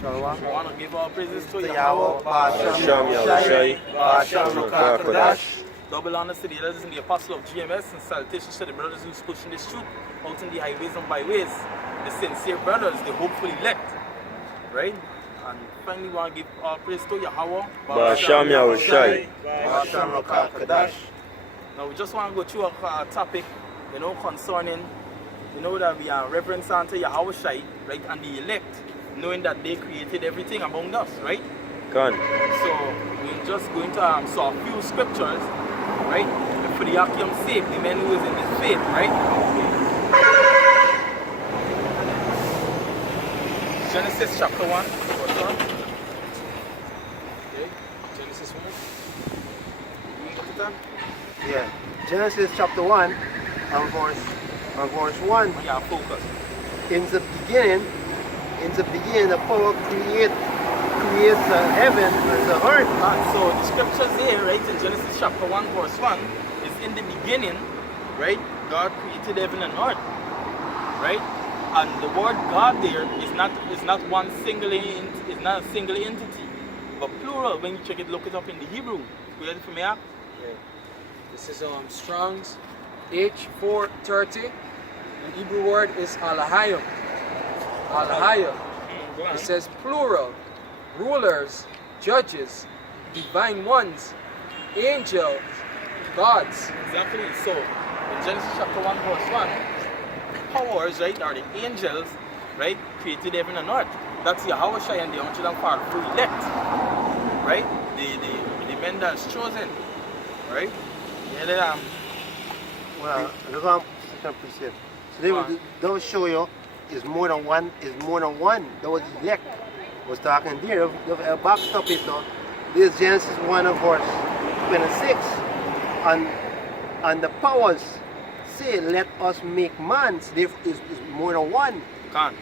Shalom. I want to give our praises to Yahweh, Yahawah. Double honors to the elders and the apostle of GMS, and salutations to the brothers who's pushing this truth out in the highways and byways. The sincere brothers, the hopefully elect. Right? And finally, we want to give our praise to Yahweh. Now, we just want to go through a topic, concerning, that we are reverence unto YAHAWASHI, right, and the elect, knowing that they created everything among us, right? Gone. So, we're just going to saw a few scriptures, right, and for the Akium's sake, the men who is in this faith, right? Genesis chapter 1, verse 1. Okay, Genesis 1. You got the time? Yeah. Genesis chapter 1 and verse 1. Yeah, focus. In the beginning, the power creates the heaven and the earth. So the scriptures here, right, in Genesis chapter 1, verse 1, is in the beginning, right, God created heaven and earth, right? And the word God there is not one single is not a single entity, but plural. When you check it, look it up in the Hebrew. You ready for me? Yeah. This is Strong's H430. The Hebrew word is alahayim. It says plural, rulers, judges, divine ones, angels, gods. Exactly. So in Genesis chapter 1, verse 1, powers, right, are the angels, right, created heaven and earth. That's YAHAWASHI and the 104 elect, right? The men that's chosen, right? Yeah, Well, look at second precept. So they will show you is more than one. That was elect was talking there. The box up it now. This is Genesis 1 of verse 26. And the powers say, let us make man. There is more than one. Can't.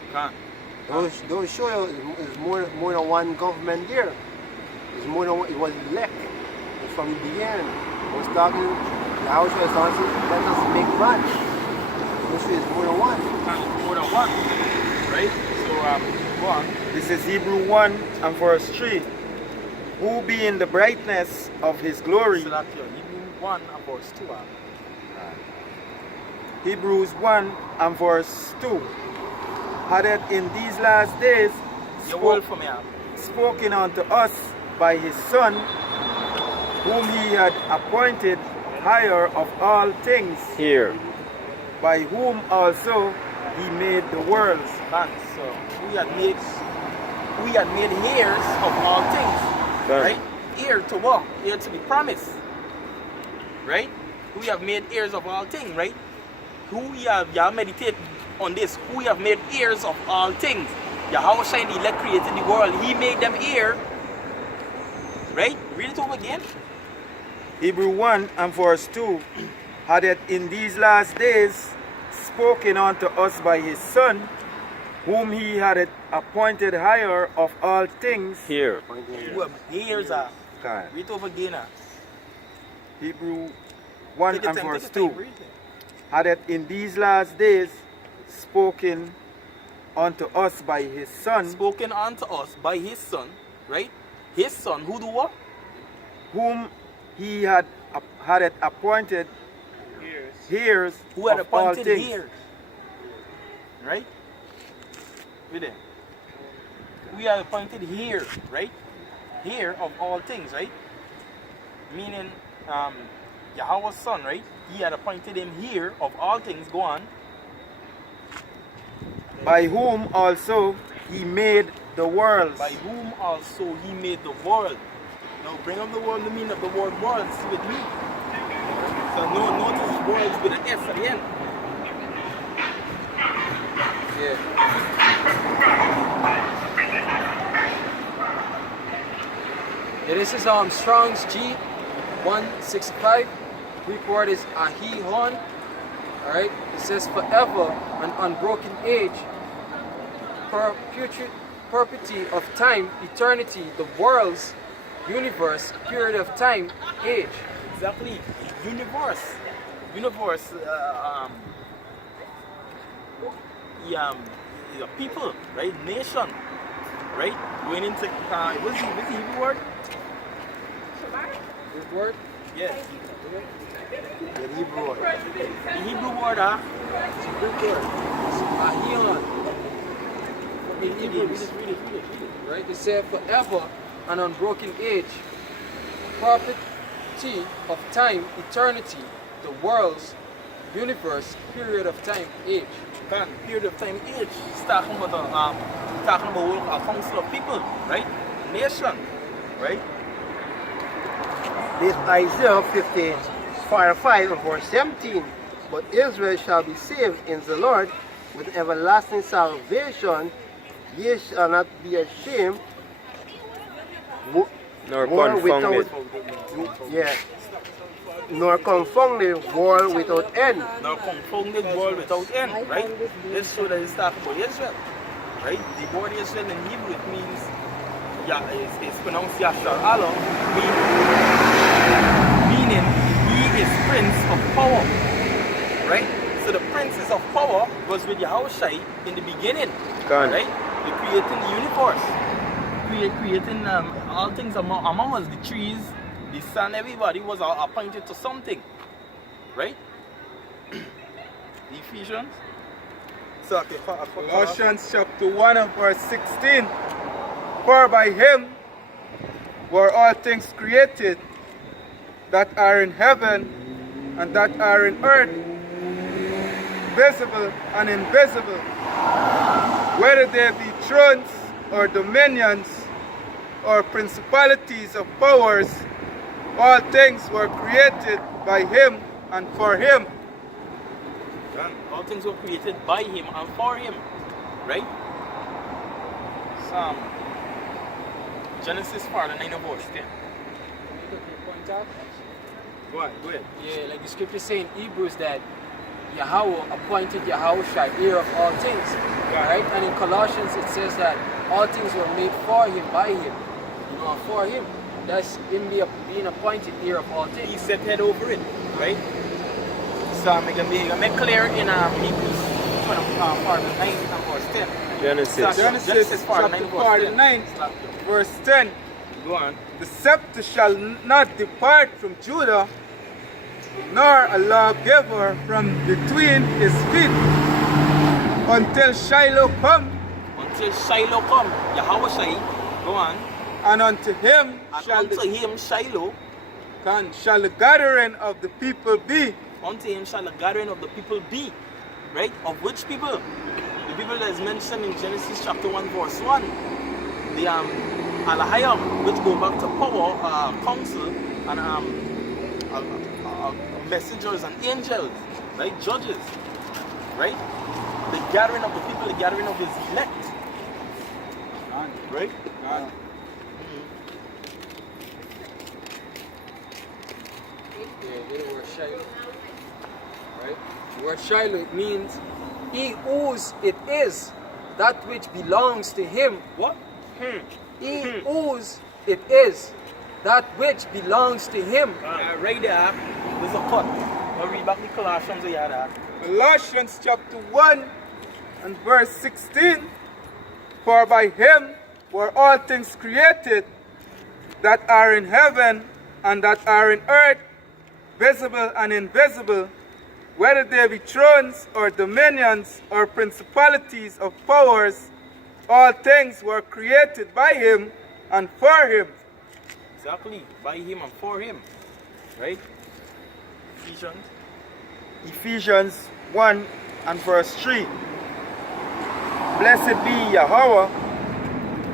Those show you is more than one government there. It's more than one, it was elect from the beginning. It was talking, the house was talking, let us make man. Which is more than one. More than one, right? So, go on. This is Hebrew 1 and verse 3. Who being the brightness of his glory. So that's Hebrew 1 and verse 2. Hebrews 1 and verse 2. Had it in these last days spoken unto us by his Son, whom he had appointed higher of all things. Here. By whom also he made the worlds. So we had made heirs of all things. Right? Heir to what? Heir to the promise. Right? We have made heirs of all things, right? Who we have, meditate on this. Who we have made heirs of all things. YAHAWASHI the elect created the world. He made them heir. Right? Read it over again. Hebrew 1 and verse 2. Had it in these last days spoken unto us by his Son, whom he had appointed higher of all things. Here. Heirs are. Read it over again. Hebrew 1 and verse 2. Had it in these last days spoken unto us by his Son. Spoken unto us by his Son, right? His Son, who do what? Whom he had appointed heirs who had of all appointed things. heirs. Right? Read it. We are appointed here, right? Here of all things, right? Meaning Yahweh's Son, right? He had appointed him here of all things. Go on. By whom also he made the worlds. By whom also he made the world. Now bring up the word, the meaning of the word worlds with me. So notice worlds with an S at the end. Yeah, this is Strong's G165. Greek word is ahihon. Alright, it says forever, an unbroken age, perpetuity of time, eternity, the world's universe, period of time, age. Exactly. Universe. People, right? Nation, right? Going into what's the Hebrew word? This word? Yeah. The Hebrew word. The Hebrew word, It's a Greek word. It's ahion. In Hebrews. Read it. Right? It said forever an unbroken age, perpetuity of time, eternity, the world's, universe, period of time, age. God, period of time, age. He's talking about a council of people, right? Nation, right? This Isaiah 55 and verse 17. But Israel shall be saved in the Lord with everlasting salvation. Ye shall not be ashamed, Nor world confounded. nor confounded world without end. Now confounded world without end, right? Let's show that it's talking about Israel, right? The word Israel in Hebrew, it means, it's pronounced Yasharahla, meaning he is prince of power, right? So the princes of power was with YAHAWASHI in the beginning, right? The creating the universe, creating all things among us, the trees, the sun, everybody was appointed to something, right? The Ephesians. So, okay, Colossians chapter 1 and verse 16. For by him were all things created that are in heaven and that are in earth, visible and invisible, whether they be thrones or dominions or principalities of powers, all things were created by him and for him. All things were created by him and for him, right? Genesis 4, 9 and verse 10. Point out? Go ahead. Yeah, like the scripture saying in Hebrews that Yahweh appointed YAHAWASHI heir of all things. Right? And in Colossians it says that all things were made for him, by him. You know, for him. That's him being appointed heir of all things. He set head over it, right? So I'm going to make clear in Hebrews 9 and verse 10. Genesis chapter 49 verse 10. Go on. The scepter shall not depart from Judah, nor a lawgiver from between his feet, until Shiloh come. Until Shiloh come, YAHAWASHI, go on. And unto him Shiloh, shall the gathering of the people be. Unto him shall the gathering of the people be. Right? Of which people? The people that is mentioned in Genesis chapter 1 verse 1. The Alahayam, which go back to power, council, and messengers and angels, right? Judges, right? The gathering of the people, the gathering of his elect. Right? Yeah, the word Shiloh. Right? The word Shiloh, it means he whose it is, that which belongs to him. What? He whose it is, that which belongs to him. Right there, there's a cut. I'll read back the Colossians we had that. Colossians chapter 1 and verse 16. For by him were all things created that are in heaven and that are in earth, visible and invisible, whether they be thrones or dominions or principalities of powers, all things were created by him and for him. Exactly, by him and for him. Right? Ephesians 1 and verse 3. Blessed be Yahweh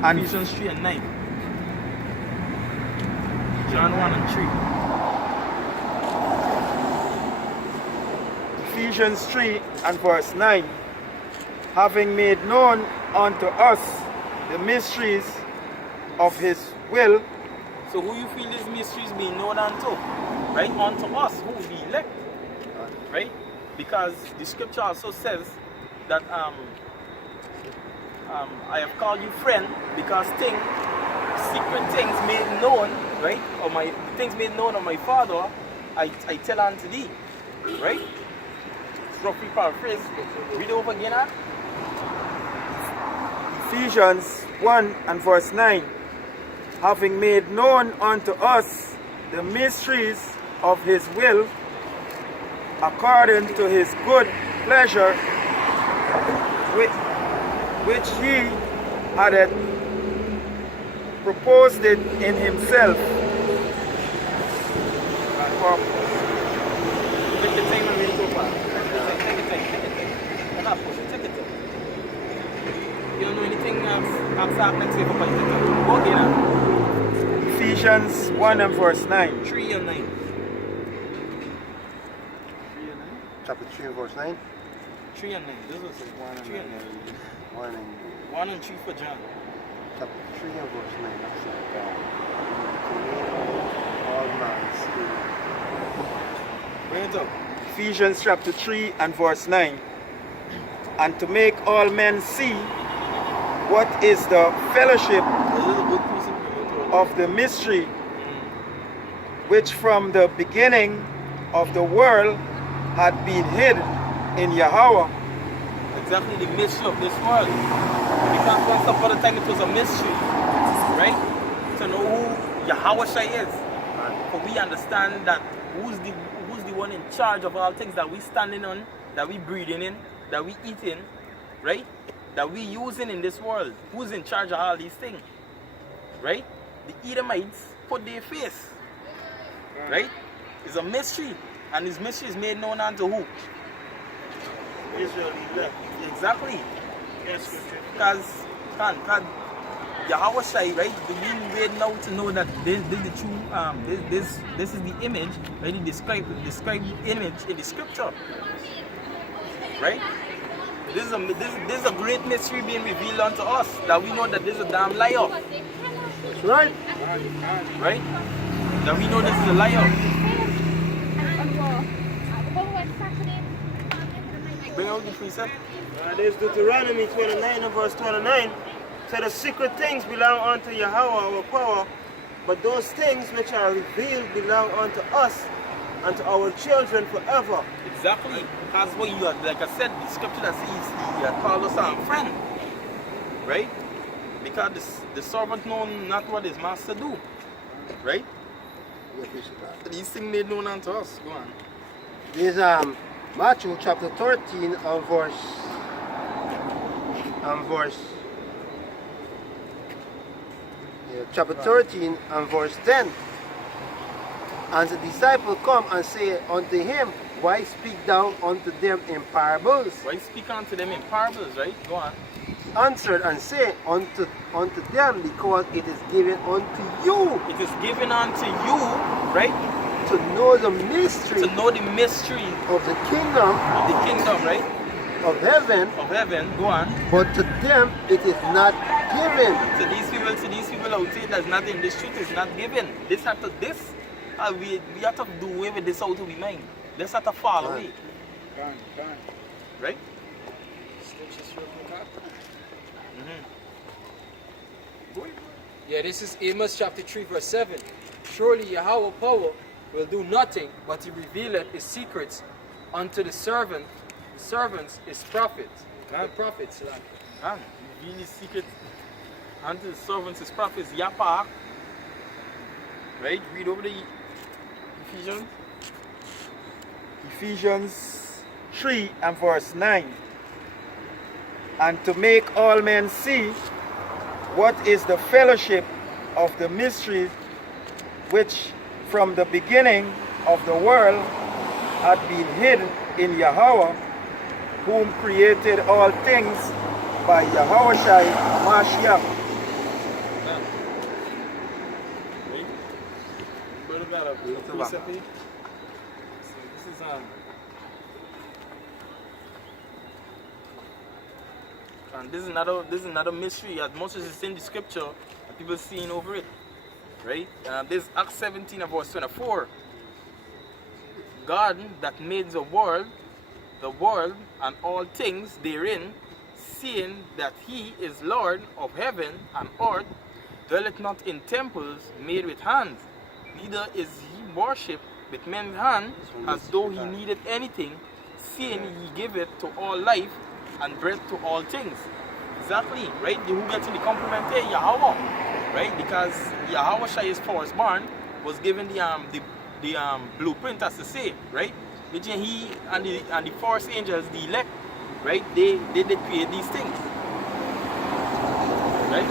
and Ephesians 3 and 9. John 1 and 3. Ephesians 3 and verse 9. Having made known unto us the mysteries of his will. So who you feel these mysteries being known unto? Right? Unto us, who the elect. Right? Because the scripture also says that I have called you friend because secret things made known, right? Or things made known of my Father, I tell unto thee. Right? It's roughly paraphrased. Read over again. Ephesians 1 and verse 9, having made known unto us the mysteries of his will, according to his good pleasure, which he had proposed it in himself. Take your time and really go fast. Take your time. You're not pushing, take your time. You don't know anything abstract next year for you. Go again now. Ephesians 1 and verse 9. 3 and 9. Chapter 3 and verse 9. 3 and 9. This was 1 and 3 and 9. 1 and 1 and 3 for John. chapter 3 and verse 9. That's it. All man's Bring it up. Ephesians chapter 3 and verse 9. And to make all men see what is the fellowship of the mystery which from the beginning of the world had been hid in Yahweh. Exactly the mystery of this world. Because once upon a time it was a mystery, right? To know who Yahawashi is. For we understand that who's the one in charge of all things that we standing on, that we breathing in, that we eating, right? That we using in this world. Who's in charge of all these things? Right? The Edomites put their face. Right? It's a mystery. And this mystery is made known unto who? Israel elect. Exactly. Yes, Because Yahawashi, right? We wait now to know that this is the true this is the image, right? The described image in the scripture. Right? This is a great mystery being revealed unto us, that we know that this is a damn liar. That's right. Right? That we know this is a liar. Bring out the precept. There's Deuteronomy 29 and verse 29. So the secret things belong unto Yahweh our power, but those things which are revealed belong unto us and to our children forever. Exactly. Because what you are, like I said, the scripture that says he had called us our friend. Right? Because the servant know not what his master do. Right? These things made known unto us. Go on. There's Matthew chapter 13 and verse chapter 13 and verse 10. And the disciple come and say unto him, why speak thou unto them in parables? Why speak unto them in parables, right? Go on. Answered and say unto them, because it is given unto you. It is given unto you, right? To know the mystery. To know the mystery of the kingdom. Of the kingdom, right? Of heaven. Of heaven. Go on. But to them it is not given. To these people out there that's not in this truth is not given. We have to do away with this out of our mind. This have to fall away. Right? Yeah, this is Amos chapter 3 verse 7. Surely Yahweh power will do nothing but to reveal his secrets unto the servants, his prophets. The prophets. Reveal his secrets unto the servants, his prophets. Yapa. Right? Read over the Ephesians. Ephesians 3 and verse 9. And to make all men see what is the fellowship of the mystery which from the beginning of the world had been hidden in Yahweh, whom created all things by Yahawashi Mashiach. Brother got a precept here. This is and this is another mystery, as much as it's in the scripture and people seeing over it. Right? This Acts 17 and verse 24. God that made the world and all things therein, seeing that he is Lord of heaven and earth, dwelleth not in temples made with hands, neither is he worshipped with men's hands, as though he needed anything, seeing he giveth to all life and breath to all things. Exactly, right? Who gets to be complimented? Yahweh, right? Because YAHAWASHI, his firstborn, was given the blueprint, as to say, right? Which he and the first angels, the elect, right? They did create these things, right?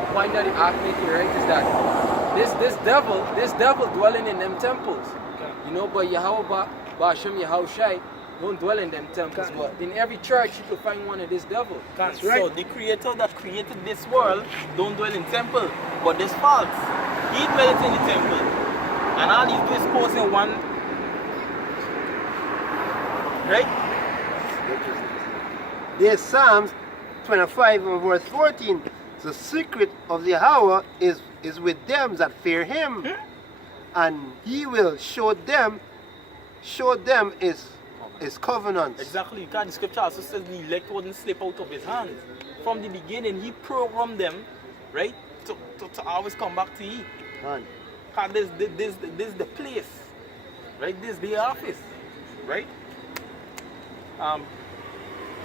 The point that the ark making, right, is that this devil dwelling in them temples, you know, but Yahweh Ba'ashem Yahawashi don't dwell in them temples, but in every church you could find one of this devil. That's right. So the creator that created this world don't dwell in temple, but this false. He dwells in the temple. And all he's doing is posing one, right? There's Psalms 25 and verse 14. The secret of the Yahweh is with them that fear him, and he will show them his covenants. Exactly, because the scripture also says the elect wouldn't slip out of his hands. From the beginning, he programmed them, right, to always come back to him. Because this is the place, right? This is the office, right?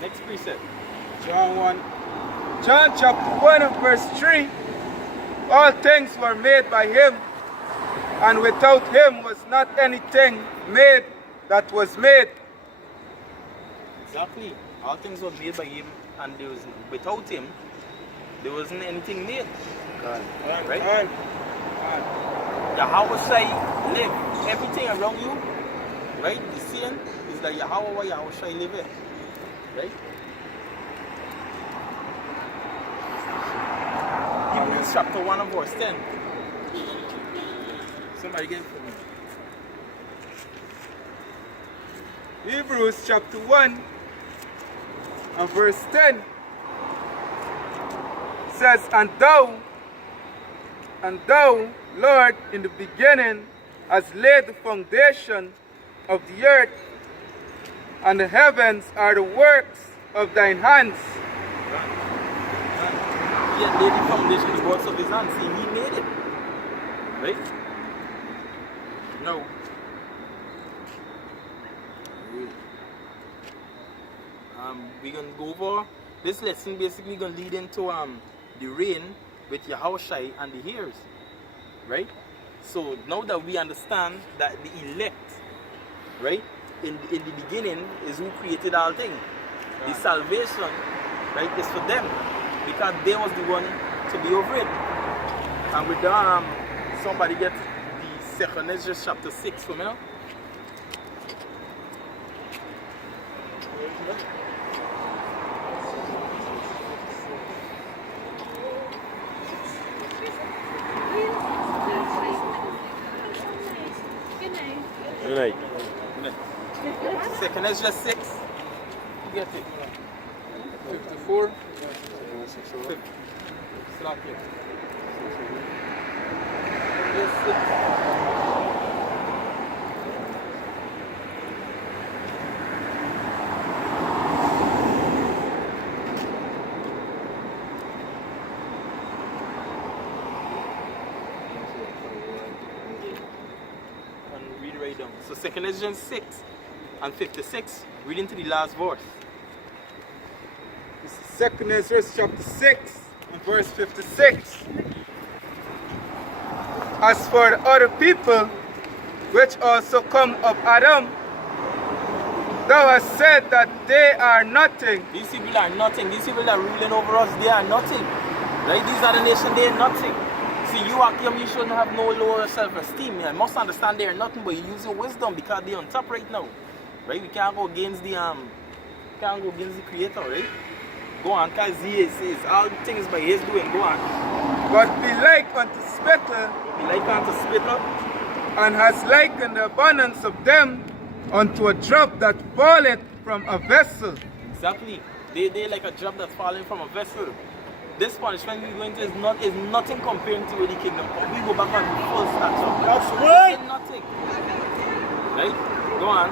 Next precept. John chapter 1 and verse 3. All things were made by him, and without him was not anything made that was made. Exactly. All things were made by him, and without him, there wasn't anything made. Right? Yahawashi live. Everything around you, right? The seeing is like Yahawashi live it. Right? Hebrews chapter 1 and verse 10. Somebody get it for me. Hebrews chapter 1 and verse 10 says, And thou, Lord, in the beginning hast laid the foundation of the earth, and the heavens are the works of thine hands. He had laid the foundation, the works of his hands. See, he made it. Right? No. We're going to go over this lesson. Basically going to lead into the reign with Yahawashi and the heirs, right? So now that we understand that the elect, right, in the beginning is who created all things. The salvation, right, is for them because they was the one to be over it. And with somebody get the 2nd Ezra chapter 6 for me now. Right. 2nd Ezra 6. You get it. 54. 50. Slap here. And read right down. So 2nd Ezra 6 and 56, read into the last verse. This is 2nd Ezra chapter 6 and verse 56. As for the other people, which also come of Adam, thou hast said that they are nothing. These people are nothing. These people that are ruling over us, they are nothing. Right? These are the nation, they are nothing. See, you Akim, you shouldn't have no lower self-esteem. You must understand they are nothing, but you use your wisdom because they're on top right now. Right? We can't go against the creator, right? Go on, because he is all things by his doing. Go on. But be like unto spittle, Be like unto spittle, and has likened the abundance of them unto a drop that falleth from a vessel. exactly. They like a drop that's falling from a vessel. This punishment we're going to is nothing compared to the kingdom. We go back on the full stature. That's right. It's nothing. Right? Go on.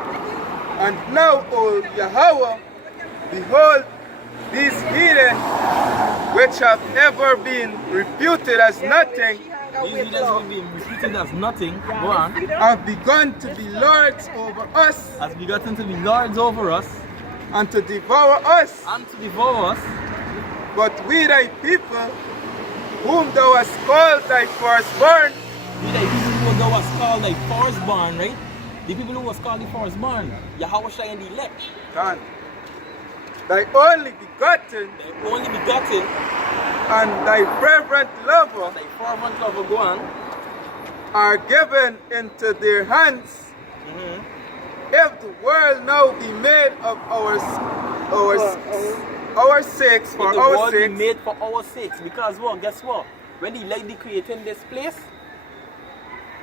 And now, O Yahweh, behold, these heathen, which have ever been reputed as nothing, These leaders will be repeated as nothing. Go on. have begun to be lords over us, Has begotten to be lords over us, and to devour us. And to devour us. But we thy people, whom thou hast called thy firstborn, We thy people who thou hast called thy firstborn, right? The people who was called the firstborn, YAHAWASHI and the elect. and thy only begotten, Thy only begotten, and thy fervent lover thy fervent lover, go on. are given into their hands. If the world now be made of our sakes, for If the our world be sakes, made for our sakes. Because what? Guess what? When the elect be creating this place,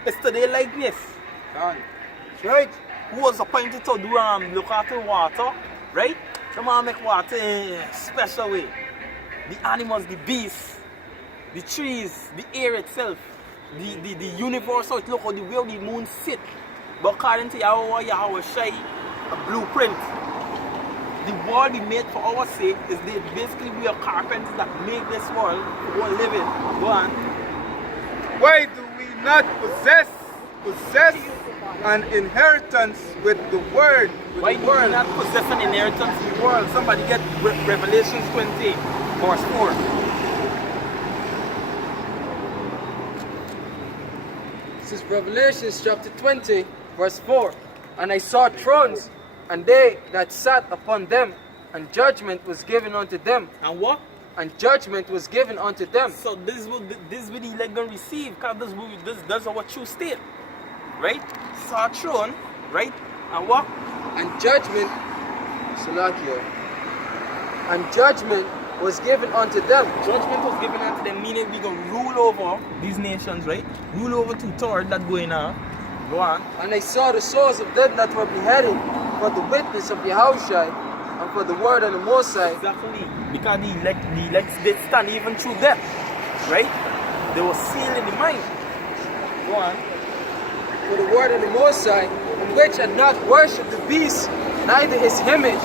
it's to their likeness. and That's right. Who was appointed to do look after water, right? Come on, make water in a special way. The animals, the beasts, the trees, the air itself, the universe, so it look how the way the moon sit. But according to YAHAWASHI, a blueprint. The world be made for our sake is basically we are carpenters that make this world to go and live in. Go on. why do we not possess an inheritance with the word? With Why the do we world? not possess an inheritance in the world? Somebody get Revelation 20, verse 4. This is Revelation chapter 20, verse 4. And I saw thrones, and they that sat upon them, and judgment was given unto them. And what? And judgment was given unto them. So this will the elect gonna receive, because that's our true state. Right? Saw a throne, right? And what? And judgment, Salakia, and judgment was given unto them. Judgment was given unto them, meaning we gonna rule over these nations, right? Rule over 2/3 that going on. Go on. And I saw the souls of them that were beheaded for the witness of Yahushua and for the word of the Most High. Exactly. Because the elect did stand even through death. Right? They were sealed in the mind. Go on. For the word of the Most High, and which had not worshipped the beast, neither his image,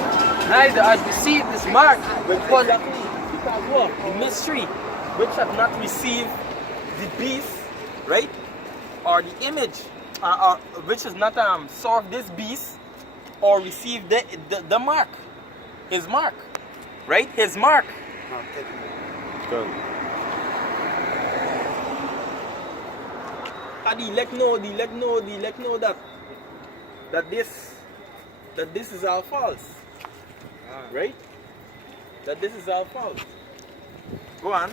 neither had received his mark upon Exactly. Because what? The mystery, which have not received the beast, right? Or the image, or which has not served this beast, or received the mark. His mark. Right? His mark. And the elect know that this is all false. Right? That this is all false. Go on.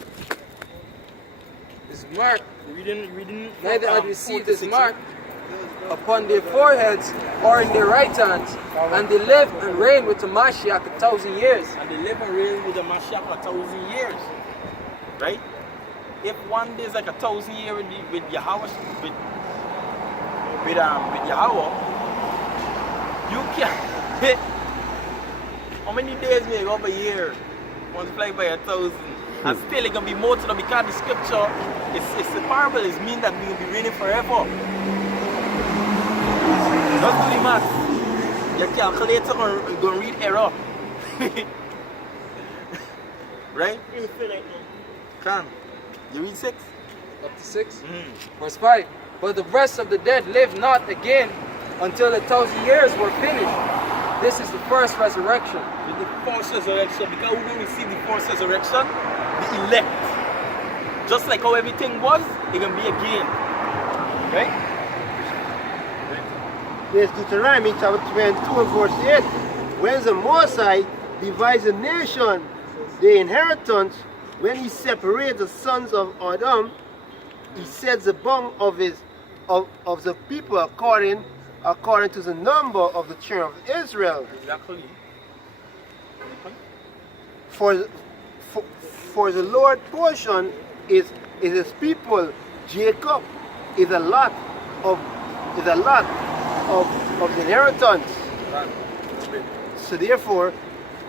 his mark, Reading neither had received his 46. mark upon their foreheads or in their right hands, and they lived and reigned with the Mashiach 1,000 years. And they live and reign with the Mashiach 1,000 years. Right? If one day is like 1,000 years with Yahweh, with Yahweh, you can. How many days may go by a year? Multiply by 1,000. And still it's gonna be more to them because the scripture it's a parable, it means that we will be reigning forever. Just do the math. Your calculator gonna read error. Right? Can. You read 6? Up to 6. Verse 5. But the rest of the dead live not again until the 1,000 years were finished. This is the first resurrection. With the first resurrection, because who will receive the first resurrection? The elect. Just like how everything was, it can be again. Right? There's Deuteronomy chapter 22 and verse 8. When the Most High divides a nation, the inheritance, when he separates the sons of Adam, he sets the bound of the people according to the number of the children of Israel. Exactly. For the Lord portion is his people. Jacob is a lot of the inheritance. So therefore,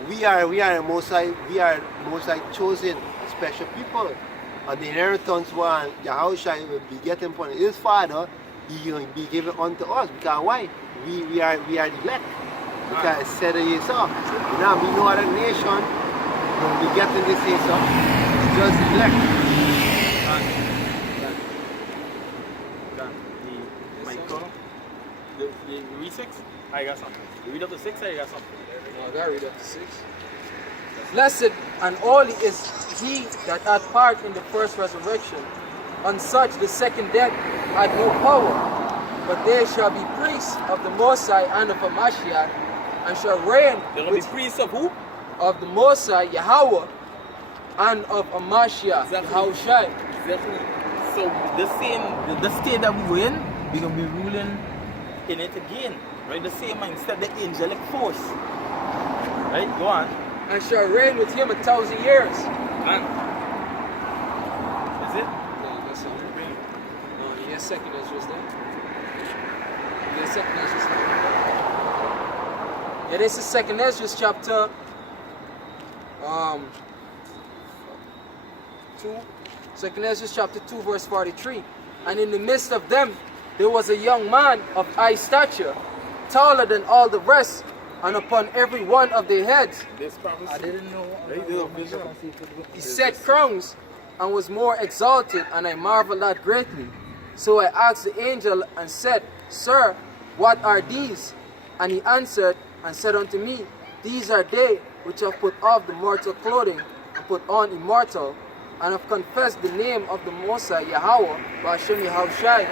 we are Most High chosen special people. And the inheritance one Yahushua will be getting upon his father, he will be given unto us. Because why? We are the elect. Because it said it yourself. Now we no other nation will be getting this yourself. It's just the elect. Michael, you read 6? I got something. You read up to 6 or you got something? I gotta read up to 6. Blessed and holy is he that hath part in the first resurrection. On such the second death had no power, but they shall be priests of the Most High and of Hamashiach, and shall reign They're going to be priests of who? of the Most High, Yahweh, and of Hamashiach, Yahawashi. Exactly. So the state that we were in, we're going to be ruling in it again. Right? The same mindset, the angelic force. Right? Go on. And shall reign with him 1,000 years. Man. Is it? No, that's not it. No, yes, second is just there. Yes, second is just there. Yeah, this is second Ezra chapter 2. Second Ezra chapter 2 verse 43. And in the midst of them there was a young man of high stature, taller than all the rest, and upon every one of their heads This prophecy. I didn't know. Vision. He set crowns and was more exalted, and I marveled at greatly. So I asked the angel and said, Sir, what are these? And he answered and said unto me, These are they which have put off the mortal clothing and put on immortal, and have confessed the name of the Most High Yahweh, Ba'ashem Yahawashi.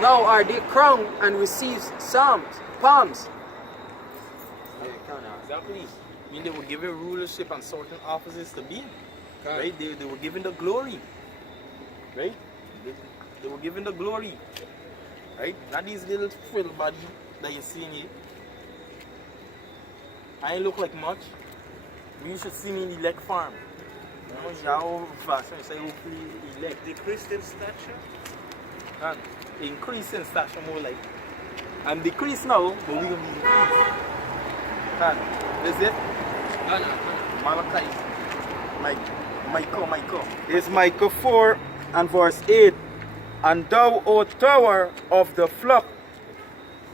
Now are they crowned and received palms. Exactly. I mean, they were given rulership and certain offices to be. Right? They were given the glory. Right? They were given the glory. Right? Not these little frill body that you're seeing here. I ain't look like much. You should see me in the elect farm. You know, Yahweh fashion, say hopefully elect. Decreased in stature? And increase in stature more like. I'm decreased now, but we're gonna be increased. Is it? Malachi. Michael. It's Micah 4 and verse 8. And thou, O tower of the flock,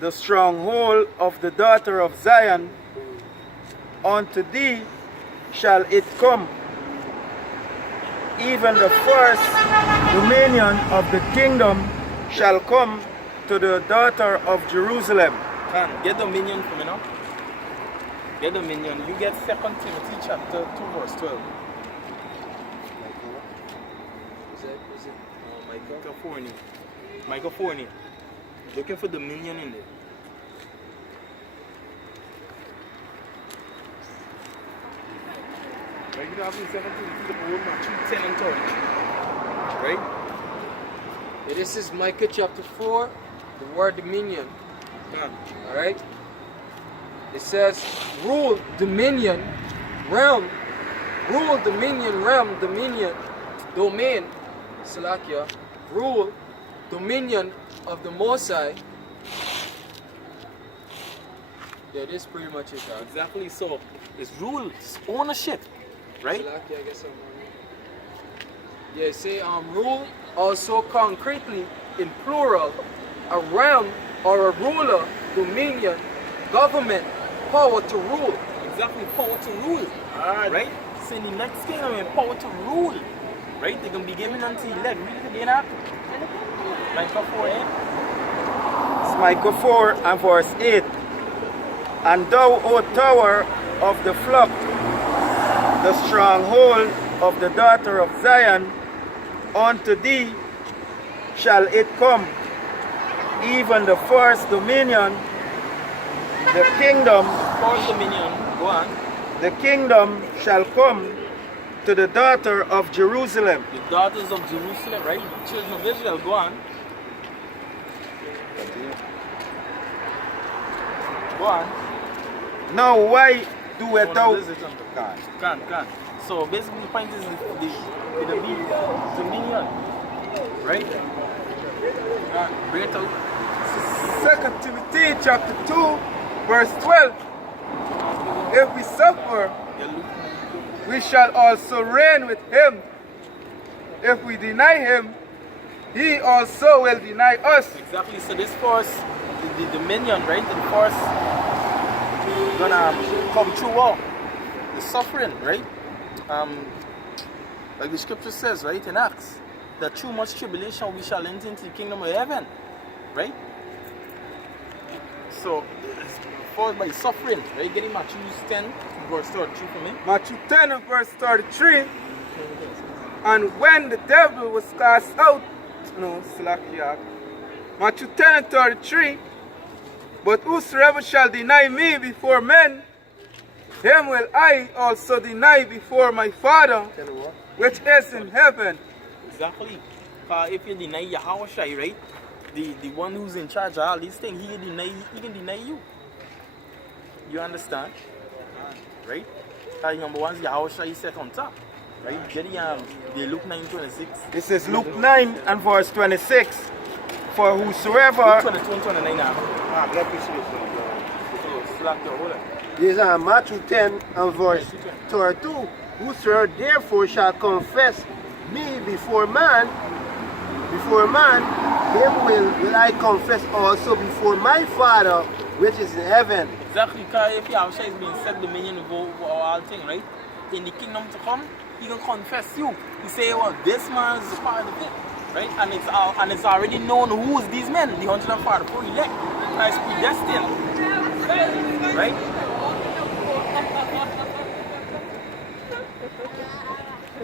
the stronghold of the daughter of Zion, unto thee shall it come, even the first dominion of the kingdom shall come to the daughter of Jerusalem. Get dominion for me now. Get dominion. You get 2 Timothy chapter 2 verse 12. Is it? Micah 4. Looking for dominion in there. Right, you have 2 Timothy, the whole Matthew 10 and 12. Right? Yeah, this is Micah chapter 4, the word dominion. Alright? It says rule, dominion, realm, rule, dominion, realm, dominion, domain, Salakia, rule, dominion of the Most High. Yeah, this is pretty much it, dog. Exactly. So it's rule, it's ownership. Right? Salakia, I guess I'm yeah, say rule also concretely in plural, a realm or a ruler, dominion, government, power to rule. Exactly, power to rule. Right? So in the next kingdom, power to rule. Right? They're going to be given unto elect. Read it again after. Micah 4, It's Micah 4 and verse 8. And thou, O tower of the flock, the stronghold of the daughter of Zion, unto thee shall it come, even the first dominion, the kingdom. First dominion, go on. The kingdom shall come to the daughter of Jerusalem. The daughters of Jerusalem, right? The children of Israel, go on. Go on. Now why doest thou? Can. So basically the point is the dominion. Right? Bring it out. 2 Timothy chapter 2 verse 12. If we suffer, we shall also reign with him. If we deny him, he also will deny us. Exactly. So this force, the dominion, right? The force gonna come through war. The suffering, right? Like the scripture says, right, in Acts, that through much tribulation we shall enter into the kingdom of heaven, right? So first by suffering. Right? Getting Matthew 10, verse 33 for me. Matthew 10 and verse 33. And when the devil was cast out, no, slack here. Matthew 10 and 33. But whosoever shall deny me before men, him will I also deny before my Father, which is in heaven. Exactly. If you deny YAHAWASHI, right? The one who's in charge of all these things, he can deny you. You understand? Right? Number one is YAHAWASHI set on top. Right? Get the Luke 9:26. This is Luke 9 and verse 26. For whosoever... Luke 22 and 29 now. Let me see So, slack the holder. this is Matthew 10 and verse 32. Whosoever therefore shall confess me before man, him will I confess also before my Father which is in heaven. Exactly, because if YAHAWASHI is being set dominion over all things, right? In the kingdom to come, he can confess you. He say, well, this man is part of it, right? And it's already known who's these men, the 144 elect. Christ predestined, right?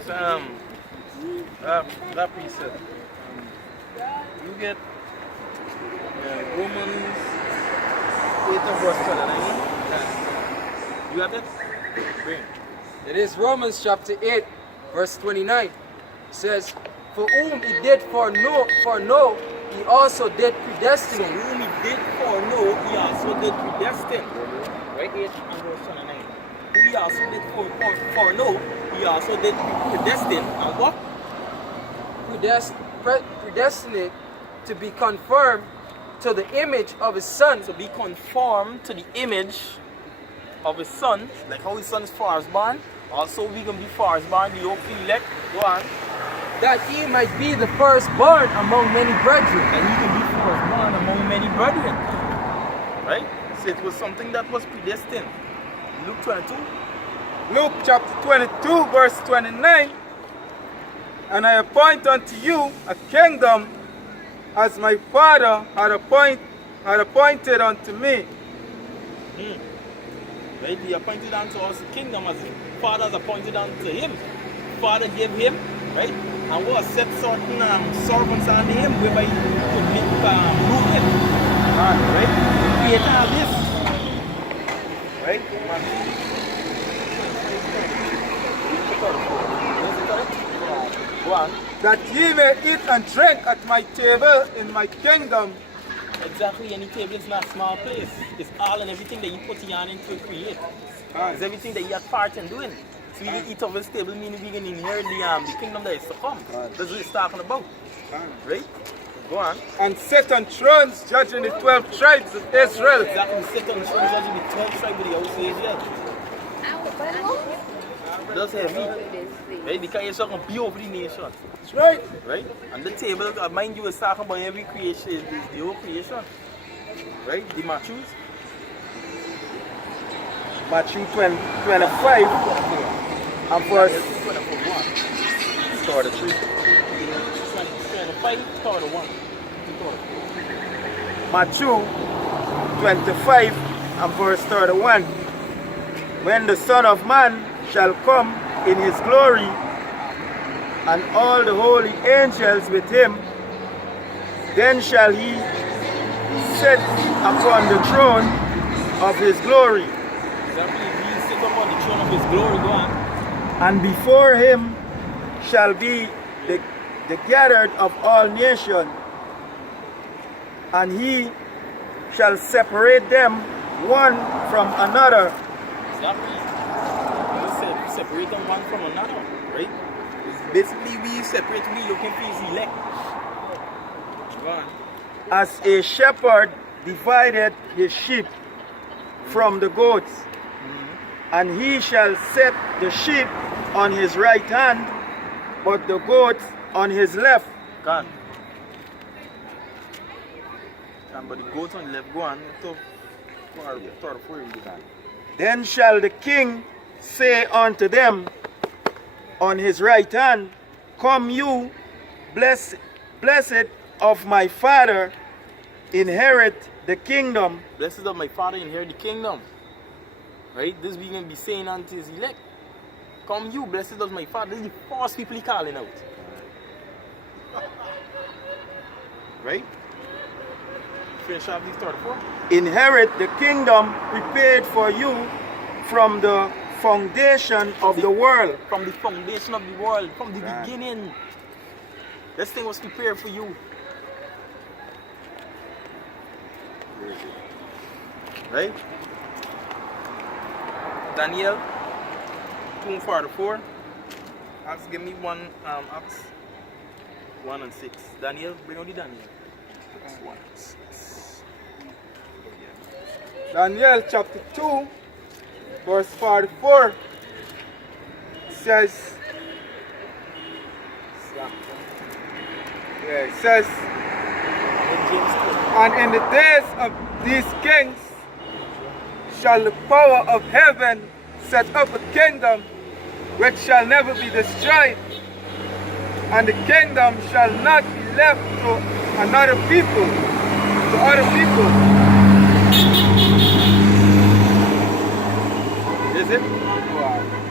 So, that precept. You get Romans 8 and verse 29. You have it? Bring. It is Romans chapter 8, verse 29. It says, for whom he did foreknow, he also did So predestinate. whom he did foreknow, he also did predestine. Right? 8 and verse 29. Who he also did foreknow, he also did predestine. And what? Predestinate to be conformed to the image of his son. To be conformed to the image of his son, like how his son is firstborn, also we can be firstborn, the oak elect. Go on. That he might be the firstborn among many brethren. And he can be firstborn among many brethren. Right? So it was something that was predestined. Luke 22. Luke chapter 22 verse 29. And I appoint unto you a kingdom as my Father had appointed unto me. Right? He appointed unto us a kingdom as his Father has appointed unto him. Father gave him, right? And was set certain servants under him whereby he could rule him. Right? Create all this. Right? Go on. That ye may eat and drink at my table in my kingdom. Exactly, any table is not a small place. It's all and everything that you put your hand into create. It's everything that you have part in doing. So we can eat of this table, meaning we can inherit the kingdom that is to come. That's what it's talking about. Right? Go on. And sit on thrones judging the 12 tribes of Israel. Exactly, sit on the throne judging the 12 tribes of the house of Israel. That's heavy. Right? Because you're going to be over the nation. That's right. Right? And the table, mind you, is talking about every creation, the whole creation. Right? The Matthews. Matthew 25 and verse 33. 25, 31. Matthew 25 and verse 31. When the Son of Man shall come in his glory, and all the holy angels with him, then shall he sit upon the throne of his glory. Exactly, he sit upon the throne of his glory, go on. And before him shall be the gathered of all nations, and he shall separate them one from another. Exactly. We separate them one from another, right? It's basically, we separate, we looking for his elect. Go on. As a shepherd divided his sheep from the goats, and he shall set the sheep on his right hand, but the goats on his left. Go on. But the goats on the left, go on. Then shall the king say unto them on his right hand, Come you, blessed of my Father, inherit the kingdom. Blessed of my father inherit the kingdom. Right? This we going to be saying unto his elect. Come you, blessed of my father. This is the false people he calling out. Right? Finish off these 34. Inherit the kingdom prepared for you from the foundation of the world. From the foundation of the world. From the beginning. This thing was prepared for you. Right? Daniel 2:44. Acts, give me one, Acts 1 and 6. Daniel, bring on the Daniel. Acts 1 and 6. Daniel chapter 2, verse 44 says, it says, and in the days of these kings shall the power of heaven set up a kingdom which shall never be destroyed, and the kingdom shall not be left to another people, to other people. Is it?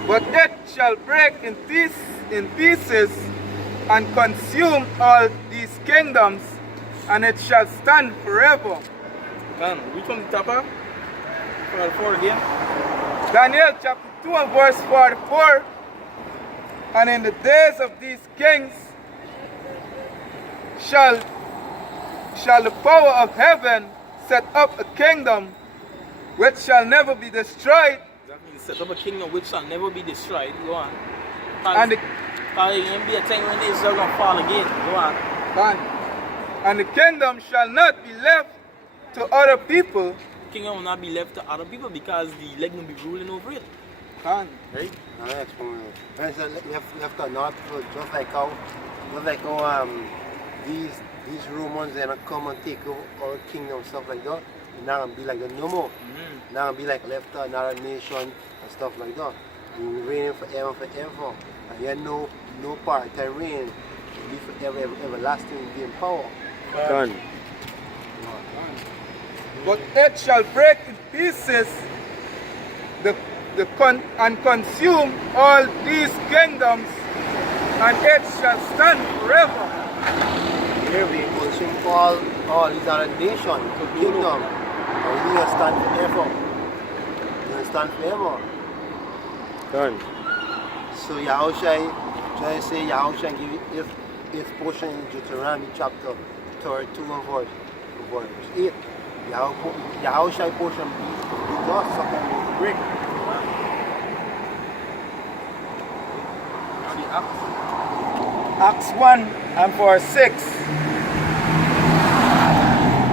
But it shall break in pieces and consume all these kingdoms, and it shall stand forever. Man, which one the top of? 44 again. Daniel chapter 2 and verse 44. And in the days of these kings shall the power of heaven set up a kingdom which shall never be destroyed. That means set up a kingdom which shall never be destroyed. Go on. And the, There'll be a time when Israel gonna fall again. Go on. and the kingdom shall not be left to other people. The kingdom will not be left to other people because the elect will be ruling over it. Right? Left or not, just like how these Romans they not come and take over our kingdom, stuff like that. It's not gonna be like that no more. Not gonna be like left to another nation and stuff like that. We reign forever, forever. And you know no part-time reign. Be forever, everlasting, be in power. Done. But it shall break in pieces and consume all these kingdoms, and it shall stand forever. Here we consume all these other nations, kingdom, and we will stand forever. We will stand forever. Done. So Yahushai, just say Yahushai give his portion in Deuteronomy chapter 32 and verse 8. Yahushai portion be lost, something will break. Acts 1 and verse 6.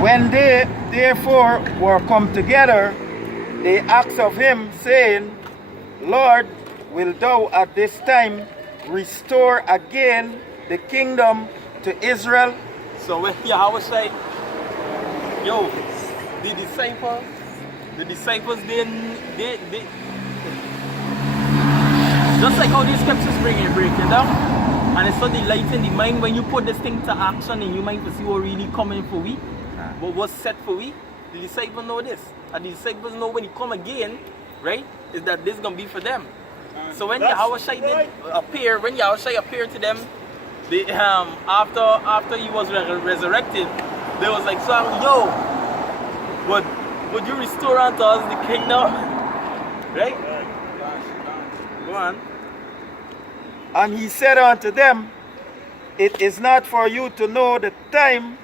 When they therefore were come together, they asked of him, saying, Lord, will thou at this time restore again the kingdom to Israel? So when Yahweh say, yo, the disciples they just like how these scriptures break it down, and it's so delight in the mind when you put this thing to action in your mind to see what really coming for we, what was set for we. The disciples know this, and the disciples know when he come again, right, is that this is gonna be for them. So when Yahushai did appear, when Yahushai appeared to them, they, after he was resurrected, they was like, so yo, would you restore unto us the kingdom? Right? Go on. And he said unto them, it is not for you to know the time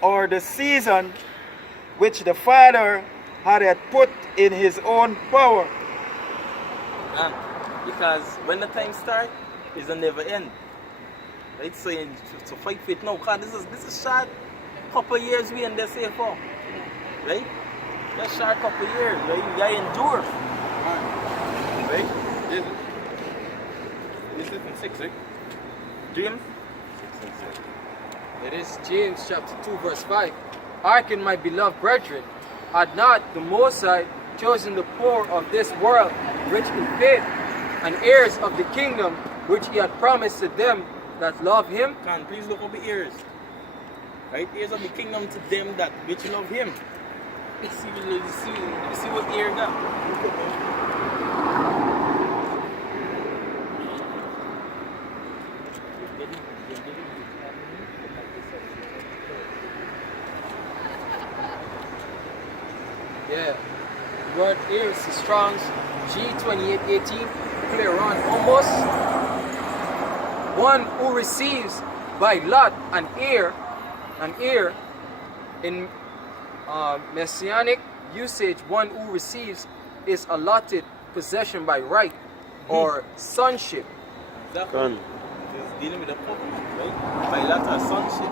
or the season which the Father had put in his own power. Because when the time starts, it's a never end. Right? So to fight for it now, because this is short couple years we in this here for. Right? Just short couple years, right? You gotta endure. Right? This is from 6, right? James? 6 and 6. It is James chapter 2 verse 5. Hearken, my beloved brethren, had not the Most High chosen the poor of this world, rich in faith, and heirs of the kingdom which he had promised to them that love him? Can please look up the ears. Right? Heirs of the kingdom to them that which love him. See what heir got? Yeah. Word heirs is Strong's G2818, clear on almost. One who receives by lot an heir in messianic usage, one who receives is allotted possession by right or sonship. Exactly. It's dealing with the problem, right? By lot or sonship.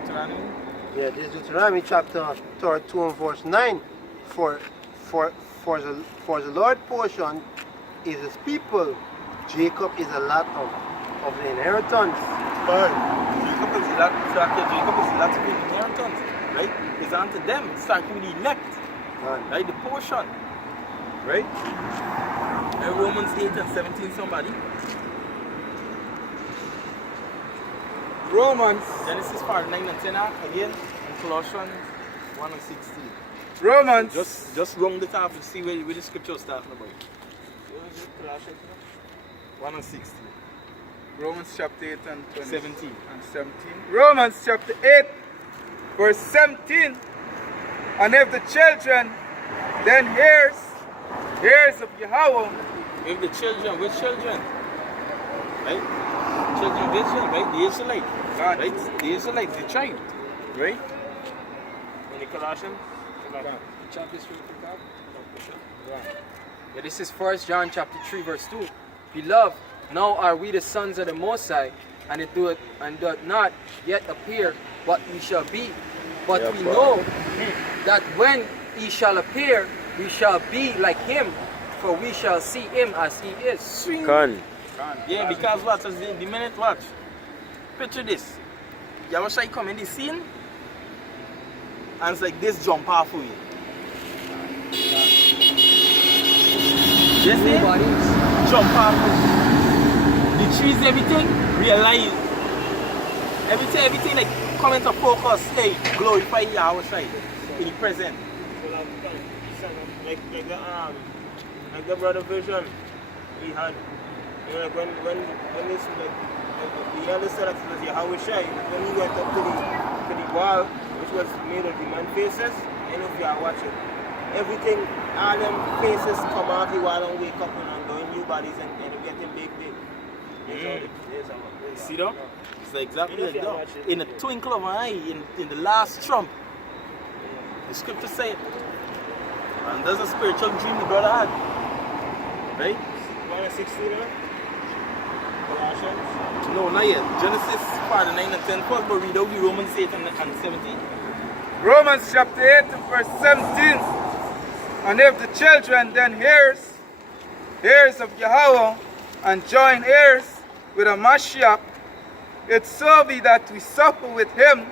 Deuteronomy. Yeah, this is Deuteronomy chapter 2 and verse 9. For the Lord portion is his people. Jacob is a lot of the inheritance. Jacob is a lot of the inheritance, right? It's unto them. It's like the elect, right? The portion, right? And Romans 8 and 17, somebody. Romans, Genesis 5, 9 and 10 again, and Colossians 1 and 16. Romans, Just round it off and see where the scripture is talking about. 1 and 16. Romans chapter 8 and 20, 17. and 17. Romans chapter 8, verse 17. And if the children, then heirs of Yahweh. If the children, which children? Right? Children of Israel, right? The Israelite. God. Right? The Israelites, the tribe. Right? In the Colossians. Yeah, this is 1 John chapter 3 verse 2. Beloved, now are we the sons of the Most High, and it doth not yet appear what we shall be. But we know that when he shall appear, we shall be like him, for we shall see him as he is. Yeah, because what? The minute watch. Picture this. Yahawashi come in the scene, and it's like this jump off for you. You see? Jump off. The trees, everything, realize. Everything like come into focus. Hey, glorify Yahawashi in the present. Like the brother vision we had. You know, like when this the elder said that it was Yahawashi, when he went up to the wall, which was made of the man faces, I don't know if you are watching. Everything, all them faces come out the wall and wake up and go in new bodies and getting big. See that? It's like exactly like that. In a twinkle of an eye, in the last trump, the scripture say it. And there's a spiritual dream the brother had. Right? 1:16, Colossians. No, not yet. Genesis 5, 9 and 10. First, but read out the Romans 8 and 17. Romans chapter 8 verse 17. And if the children then heirs of Yahweh, and join heirs with a Mashiach, it so be that we suffer with him,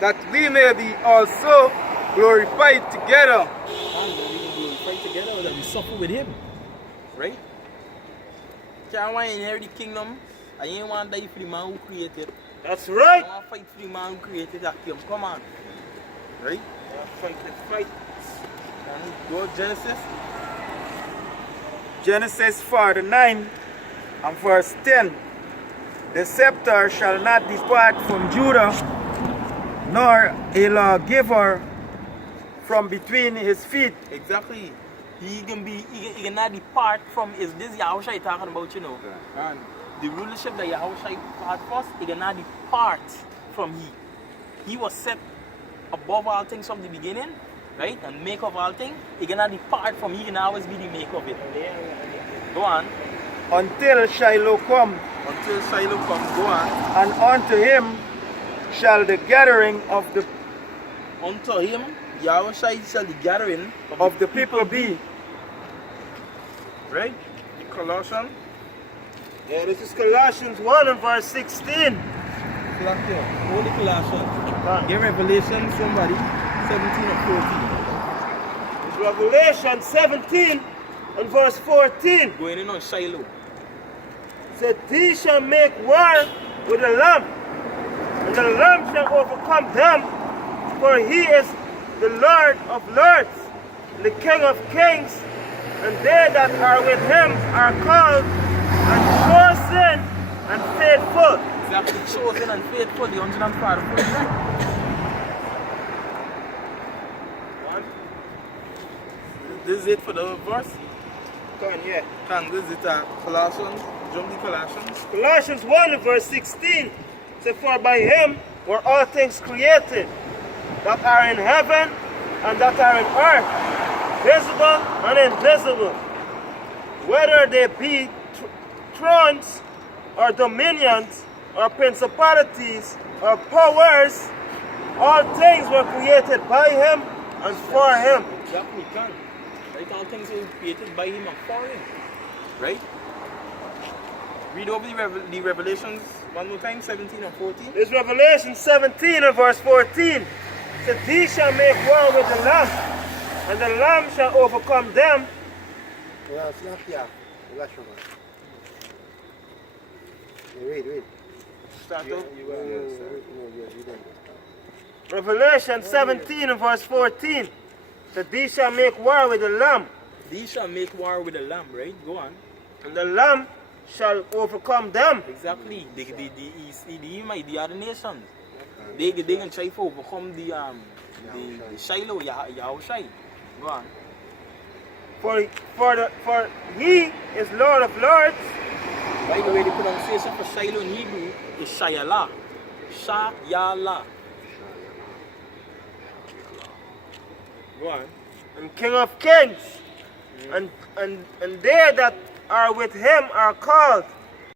that we may be also glorified together. Glorified together, that we suffer with him. Right? Can't want to inherit the kingdom. I ain't want to die for the man who created. That's right. I want to fight for the man who created that kingdom. Come on. Right? Fight. Go Genesis. Genesis 49 and verse 10. The scepter shall not depart from Judah, nor a lawgiver from between his feet. Exactly. He cannot depart from this Yahawashi talking about, you know. And the rulership that Yahawashi had first, he cannot depart from he. He was set above all things from the beginning, right? And make of all things. He cannot depart from he can always be the make of it. Go on. Until Shiloh come. Until Shiloh comes, go on. And unto him shall the gathering of the Unto him, Yahawashi shall the gathering of the people be. Right? In Colossians. Yeah, this is Colossians 1 and verse 16. Holy Colossians. Give Revelation, somebody. 17 or 14. It's Revelation 17 and verse 14. Going in on Shiloh. Said, "These shall make war with the Lamb, And the Lamb shall overcome them, for he is the Lord of lords, the King of kings, and they that are with him are called and chosen and faithful. Exactly, chosen and faithful, the 144 elect. This is it for the verse. Yeah. And this is Colossians. Jump the Colossians. Colossians 1 verse 16 says, for by him were all things created, that are in heaven and that are in earth, visible and invisible, whether they be thrones or dominions or principalities or powers, all things were created by him and for him. Exactly, can. Right? All things were created by him and for him. Right? Read over the Revelations one more time, 17 and 14. This Revelation 17 and verse 14 says, he shall make war with the Lamb, and the Lamb shall overcome them. Yeah, it's not yeah. Read. Start out. Revelation 17 and verse 14 says, these shall make war with the Lamb, These shall make war with the Lamb, right? Go on. and the Lamb shall overcome them. Exactly. The other nations. They can try to overcome the Shiloh, YAHAWASHI. Go on. For he is Lord of lords. By the way, the pronunciation for Shiloh in Hebrew is Shayala. Shayala. Go on. And King of kings, and they that are with him are called